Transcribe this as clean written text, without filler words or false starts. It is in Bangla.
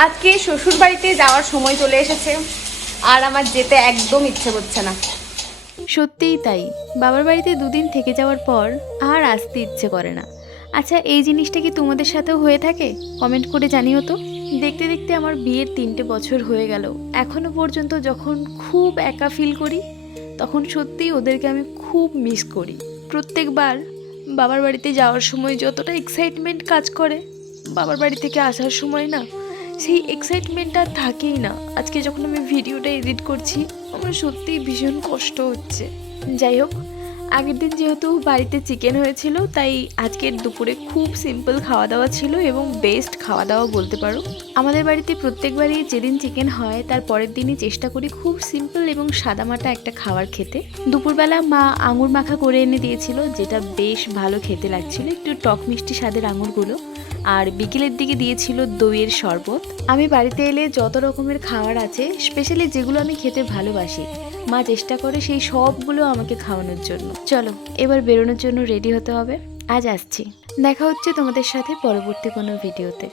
আজকে শ্বশুর বাড়িতে যাওয়ার সময় চলে এসেছে, আর আমার যেতে একদম ইচ্ছে করছে না। সত্যিই তাই, বাবার বাড়িতে দুদিন থেকে যাওয়ার পর আর আসতে ইচ্ছে করে না। আচ্ছা, এই জিনিসটা কি তোমাদের সাথেও হয়ে থাকে? কমেন্ট করে জানিও তো। দেখতে দেখতে আমার বিয়ের 3টে বছর হয়ে গেল, এখনো পর্যন্ত যখন খুব একা ফিল করি তখন সত্যিই ওদেরকে আমি খুব মিস করি। প্রত্যেকবার বাবার বাড়িতে যাওয়ার সময় যতটা এক্সাইটমেন্ট কাজ করে, বাবার বাড়ি থেকে আসার সময় না সেই এক্সাইটমেন্টটা আর থাকেই না। আজকে যখন আমি ভিডিওটা এডিট করছি আমার সত্যিই ভীষণ কষ্ট হচ্ছে। যাই হোক, আগের দিন যেহেতু বাড়িতে চিকেন হয়েছিল তাই আজকের দুপুরে খুব সিম্পল খাওয়া দাওয়া ছিল এবং বেস্ট খাওয়া দাওয়া বলতে পারো। আমাদের বাড়িতে প্রত্যেকবারই যেদিন চিকেন হয় তার পরের দিনই চেষ্টা করি খুব সিম্পল এবং সাদামাটা একটা খাবার খেতে। দুপুরবেলা মা আঙুর মাখা করে এনে দিয়েছিল, যেটা বেশ ভালো খেতে লাগছিল, একটু টক মিষ্টি স্বাদের আঙুরগুলো। আর বিকেলের দিকে দিয়েছিল দইয়ের শরবত। আমি বাড়িতে এলে যত রকমের খাবার আছে, স্পেশালি যেগুলো আমি খেতে ভালোবাসি, মা চেষ্টা করে সেই সবগুলো আমাকে খাওয়ানোর জন্য। চলো এবার বেরোনোর জন্য রেডি হতে হবে। আজ আসছি, দেখা হচ্ছে তোমাদের সাথে পরবর্তী কোনো ভিডিওতে।